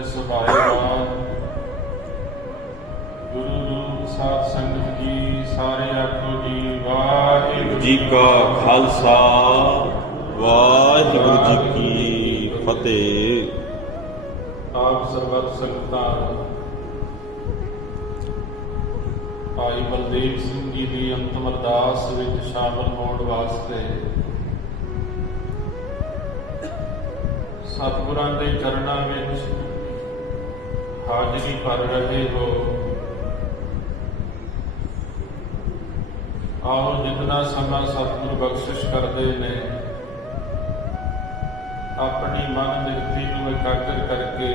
ਅੰਦਰ ਸੁਭਾਏਗਾ ਗੁਰੂ ਰੂਪ ਸਾਧ ਸੰਗਤ ਜੀ ਸਾਰੇ ਆਖੋ ਜੀ ਵਾਹਿਗੁਰੂ ਜੀ ਕਾ ਖਾਲਸਾ। ਵਾਹਿਗੁਰੂ ਜੀ ਕੀ ਫਤਿਹ। ਆਪ ਸਰਬੱਤ ਸੰਗਤਾਂ ਭਾਈ ਬਲਦੇਵ ਸਿੰਘ ਜੀ ਦੀ ਅੰਤਮ ਅਰਦਾਸ ਵਿੱਚ ਸ਼ਾਮਲ ਹੋਣ ਵਾਸਤੇ ਸਤਿਗੁਰਾਂ ਦੇ ਚਰਨਾਂ ਵਿੱਚ ਹਾਜ਼ਰੀ ਭਰ ਰਹੇ ਹੋ। ਆਓ ਜਿਤਨਾ ਸਮਾਂ ਸਤਿਗੁਰ ਬਖਸ਼ਿਸ਼ ਕਰਦੇ ਨੇ, ਆਪਣੀ ਮਨ ਨਿਰਤੀ ਨੂੰ ਇਕਾਗਰ ਕਰਕੇ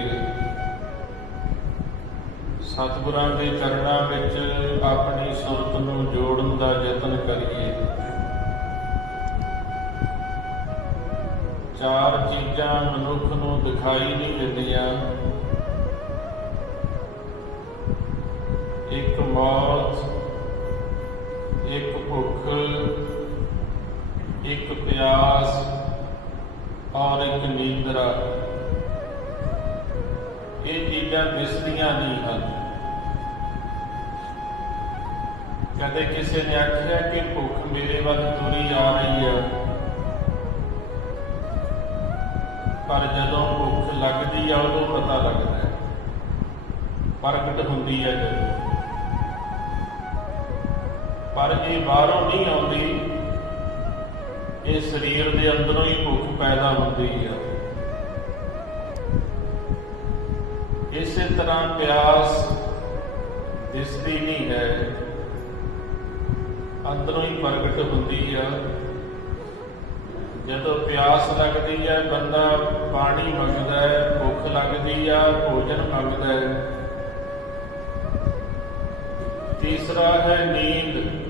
ਸਤਿਗੁਰਾਂ ਦੇ ਚਰਨਾਂ ਵਿੱਚ ਆਪਣੀ ਸੁਰਤ ਨੂੰ ਜੋੜਨ ਦਾ ਯਤਨ ਕਰੀਏ। ਚਾਰ ਚੀਜ਼ਾਂ ਮਨੁੱਖ ਨੂੰ ਦਿਖਾਈ ਨਹੀਂ ਦਿੰਦੀਆਂ। ਇੱਕ ਮੌਤ, ਇੱਕ ਭੁੱਖ, ਇੱਕ ਪਿਆਸ ਔਰ ਇੱਕ ਨੀਂਦਰਾ। ਇਹ ਚੀਜ਼ਾਂ ਦਿਸਦੀਆਂ ਨਹੀਂ ਹਨ। ਕਦੇ ਕਿਸੇ ਨੇ ਆਖਿਆ ਕਿ ਭੁੱਖ ਮੇਰੇ ਵੱਲ ਤੁਰੀ ਆ ਰਹੀ ਹੈ ਪਰ ਜਦੋਂ ਭੁੱਖ ਲੱਗਦੀ ਆ, ਉਦੋਂ ਪਤਾ ਲੱਗਦਾ ਹੈ। ਪ੍ਰਗਟ ਹੁੰਦੀ ਹੈ ਜਦੋਂ। ਪਰ ਇਹ ਬਾਹਰੋਂ ਨਹੀਂ ਆਉਂਦੀ। ਇਹ ਸਰੀਰ ਦੇ ਅੰਦਰੋਂ ਹੀ ਭੁੱਖ ਪੈਦਾ ਹੁੰਦੀ ਹੈ ਇਸੇ ਤਰ੍ਹਾਂ ਪਿਆਸ ਦਿਸਦੀ ਨਹੀਂ ਹੈ। ਅੰਦਰੋਂ ਹੀ ਪ੍ਰਗਟ ਹੁੰਦੀ ਆ। ਜਦੋਂ ਪਿਆਸ ਲੱਗਦੀ ਹੈ ਬੰਦਾ ਪਾਣੀ ਮੰਗਦਾ ਹੈ, ਭੁੱਖ ਲੱਗਦੀ ਆ, ਭੋਜਨ ਮੰਗਦਾ ਹੈ। ਤੀਸਰਾ ਹੈ ਨੀਂਦ।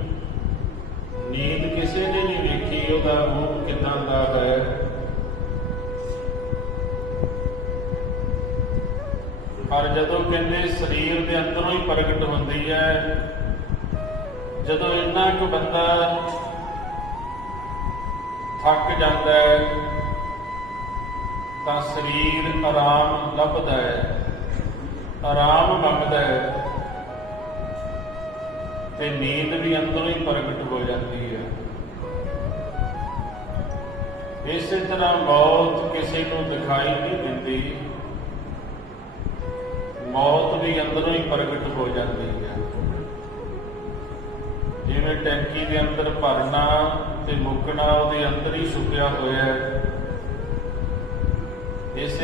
ਨੀਂਦ ਕਿਸੇ ਨੇ ਨਹੀਂ ਵੇਖੀ, ਉਹਦਾ ਰੂਪ ਕਿਦਾਂ ਦਾ ਹੈ? ਪਰ ਜਦੋਂ ਕਹਿੰਦੇ ਸਰੀਰ ਦੇ ਅੰਦਰੋਂ ਹੀ ਪ੍ਰਗਟ ਹੁੰਦੀ ਹੈ, ਜਦੋਂ ਇੰਨਾ ਕੁ ਬੰਦਾ ਥੱਕ ਜਾਂਦਾ ਹੈ, ਤਾਂ ਸਰੀਰ ਆਰਾਮ ਲੱਭਦਾ ਹੈ, ਆਰਾਮ ਮੰਗਦਾ ਹੈ। ਤੇ ਨੀਂਦ ਵੀ ਅੰਦਰੋਂ ਹੀ ਪ੍ਰਗਟ ਹੋ ਜਾਂਦੀ ਹੈ। ਇਸੇ ਤਰ੍ਹਾਂ ਮੌਤ ਕਿਸੇ ਨੂੰ ਦਿਖਾਈ ਨਹੀਂ ਦਿੰਦੀ। ਮੌਤ ਵੀ ਅੰਦਰੋਂ ਹੀ ਪ੍ਰਗਟ ਹੋ ਜਾਂਦੀ ਹੈ। ਜਿਵੇਂ ਟੈਂਕੀ ਦੇ ਅੰਦਰ ਭਰਨਾ ਤੇ ਮੁੱਕਣਾ ਉਹਦੇ ਅੰਦਰ ਹੀ ਸੁੱਕਿਆ ਹੋਇਆ ਹੈ। ਇਸੇ